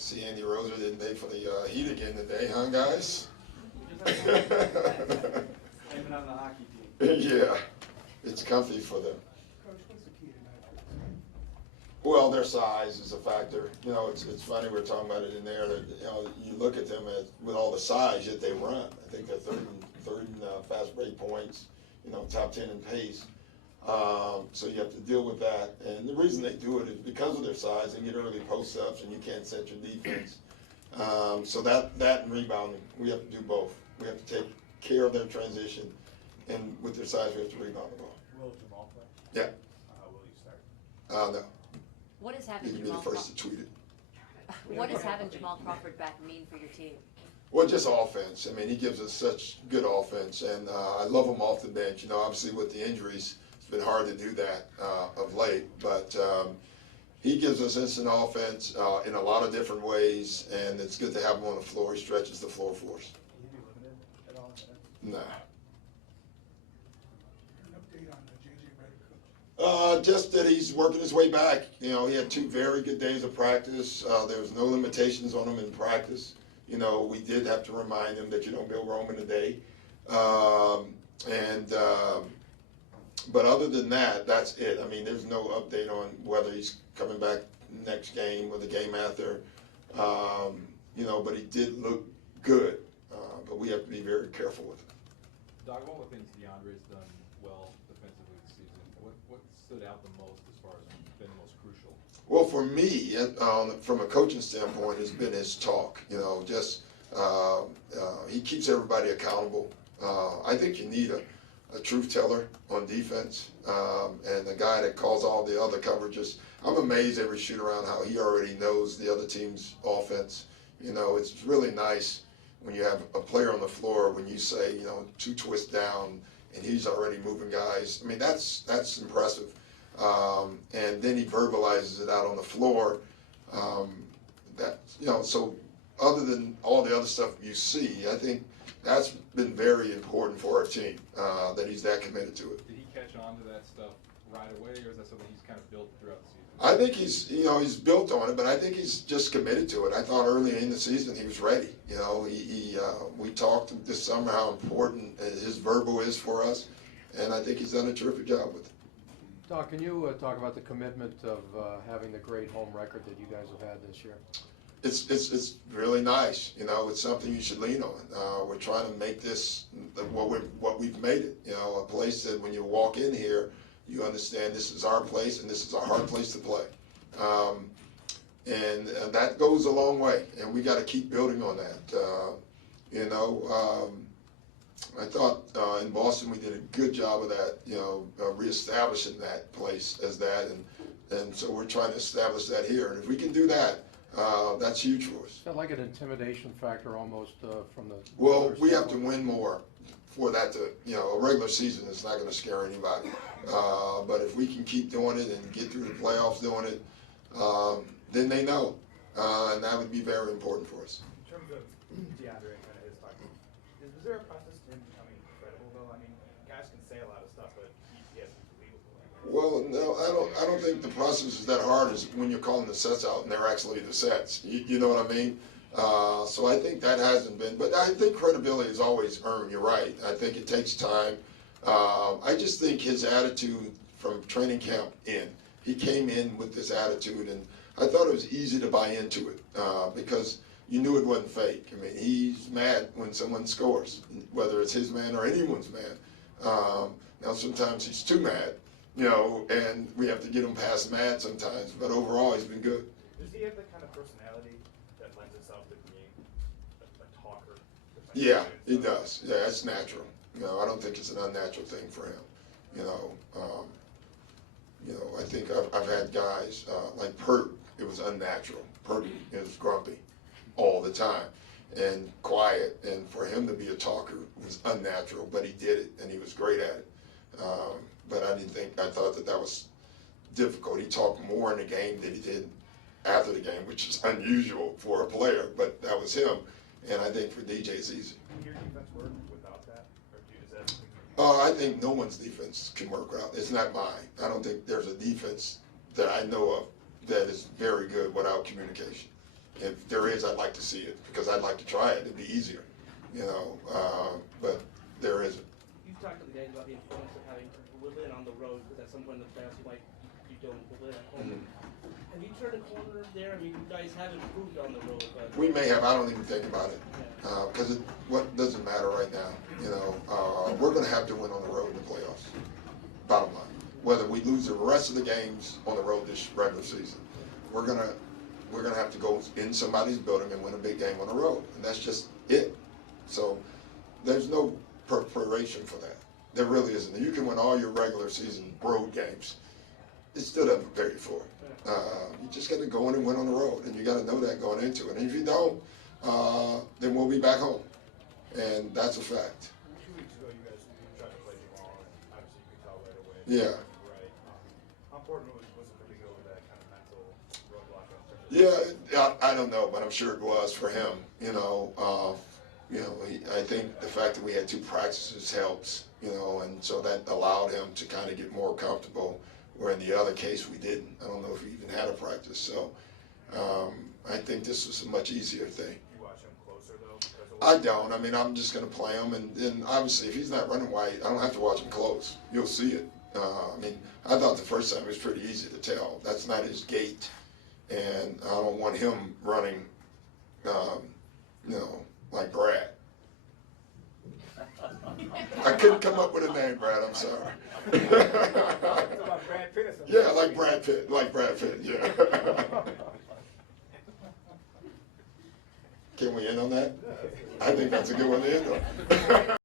See, Andy Roser didn't pay for the heat again today, huh, guys? Blame it on the hockey team. Yeah, it's comfy for them. Coach, what's the key tonight for the team? Well, their size is a factor. You know, it's funny we were talking about it in there. That, you know, you look at them with all the size yet they run. I think they're third in fast break points. You know, top 10 in pace. So you have to deal with that. And the reason they do it is because of their size. They get early post-ups and you can't set your defense. So that and rebounding, we have to do both. We have to take care of their transition, and with their size, we have to rebound the ball. Will Jamal play? Yeah. Will you start? No. What does You having can be the Jamal first to tweet it. What does having Jamal Crawford back mean for your team? Well, just offense. I mean, he gives us such good offense, and I love him off the bench. You know, obviously with the injuries, it's been hard to do that of late, but he gives us instant offense in a lot of different ways, and it's good to have him on the floor. He stretches the floor for us. Will you be limited at all? Nah. An update on J.J. Redick, Coach. Just that he's working his way back. You know, he had 2 very good days of practice. There was no limitations on him in practice. You know, we did have to remind him that you don't build Rome in a day. But other than that, that's it. I mean, there's no update on whether he's coming back next game or the game after. You know, but he did look good. But we have to be very careful with him. Doug, one of the things DeAndre's done well defensively this season, what stood out the most as far as been the most crucial? Well, for me, from a coaching standpoint, has been his talk. You know, just he keeps everybody accountable. I think you need a truth teller on defense, and a guy that calls all the other coverages. I'm amazed every shoot around how he already knows the other team's offense. You know, it's really nice when you have a player on the floor when you say, you know, 2 twists down, and he's already moving guys. I mean, that's impressive. And then he verbalizes it out on the floor. That, you know, so other than all the other stuff you see, I think that's been very important for our team, that he's that committed to it. Did he catch on to that stuff right away, or is that something he's kind of built throughout the season? I think he's built on it, but I think he's just committed to it. I thought early in the season he was ready. You know, we talked this summer how important his verbal is for us, and I think he's done a terrific job with it. Doc, can you talk about the commitment of having the great home record that you guys have had this year? It's really nice. You know, it's something you should lean on. We're trying to make this what we've made it. You know, a place that when you walk in here, you understand this is our place and this is a hard place to play. And that goes a long way, and we got to keep building on that. You know, I thought in Boston we did a good job of that, you know, reestablishing that place as that, and so we're trying to establish that here. And if we can do that, that's huge for us. Is that like an intimidation factor almost from the... Well, we have to win more for that to, you know, a regular season is not going to scare anybody. But if we can keep doing it and get through the playoffs doing it, then they know, and that would be very important for us. In terms of DeAndre and kind of his talk, was there a process to him becoming credible though? I mean, guys can say a lot of stuff, but he has to be believable. Well, no, I don't think the process is that hard as when you're calling the sets out and they're actually the sets. You know what I mean? So I think that hasn't been, but I think credibility is always earned. You're right. I think it takes time. I just think his attitude from training camp he came in with this attitude, and I thought it was easy to buy into it because you knew it wasn't fake. I mean, he's mad when someone scores, whether it's his man or anyone's man. Now, sometimes he's too mad, you know, and we have to get him past mad sometimes, but overall he's been good. Does he have the kind of personality that lends itself to being a talker? Yeah, he does. Yeah, it's natural. You know, I don't think it's an unnatural thing for him. You know, I think I've had guys like Pert. It was unnatural. Pert is grumpy all the time and quiet, and for him to be a talker was unnatural. But he did it, and he was great at it. But I thought that was difficult. He talked more in the game than he did after the game, which is unusual for a player. But that was him, and I think for DJ it's easy. Can your defense work without that, or is that? I think no one's defense can work out. It's not mine. I don't think there's a defense that I know of that is very good without communication. If there is, I'd like to see it, because I'd like to try it, it'd be easier, you know, but there isn't. You've talked to the guys about the importance of having to live in on the road, because at some point in the past you don't live at home. Have you turned a corner there? I mean, you guys have improved on the road, but We may have, I don't even think about it, because what doesn't matter right now, you know, we're gonna have to win on the road in the playoffs, bottom line. Whether we lose the rest of the games on the road this regular season, we're gonna have to go in somebody's building and win a big game on the road, and that's just it. So there's no preparation for that. There really isn't. You can win all your regular season road games. It still doesn't prepare you for it. You just got to go in and win on the road, and you got to know that going into it. And if you don't, then we'll be back home, and that's a fact. 2 weeks ago, you guys tried to play Jamal, and obviously you could tell right away. Yeah. Right. How important was it for him to get over that kind of mental roadblock? In terms of Yeah, I don't know, but I'm sure it was for him. I think the fact that we had 2 practices helps, and so that allowed him to kind of get more comfortable, where in the other case we didn't. I don't know if we even had a practice, so I think this was a much easier thing. You watch him closer though? Because of I don't. I mean, I'm just going to play him, and then obviously if he's not running wide, I don't have to watch him close. You'll see it. I thought the first time it was pretty easy to tell. That's not his gait, and I don't want him running, like Brad. I couldn't come up with a name, Brad. I'm sorry. It's about Brad Pitt or something. Yeah, like Brad Pitt. Yeah. Can we end on that? I think that's a good one to end on.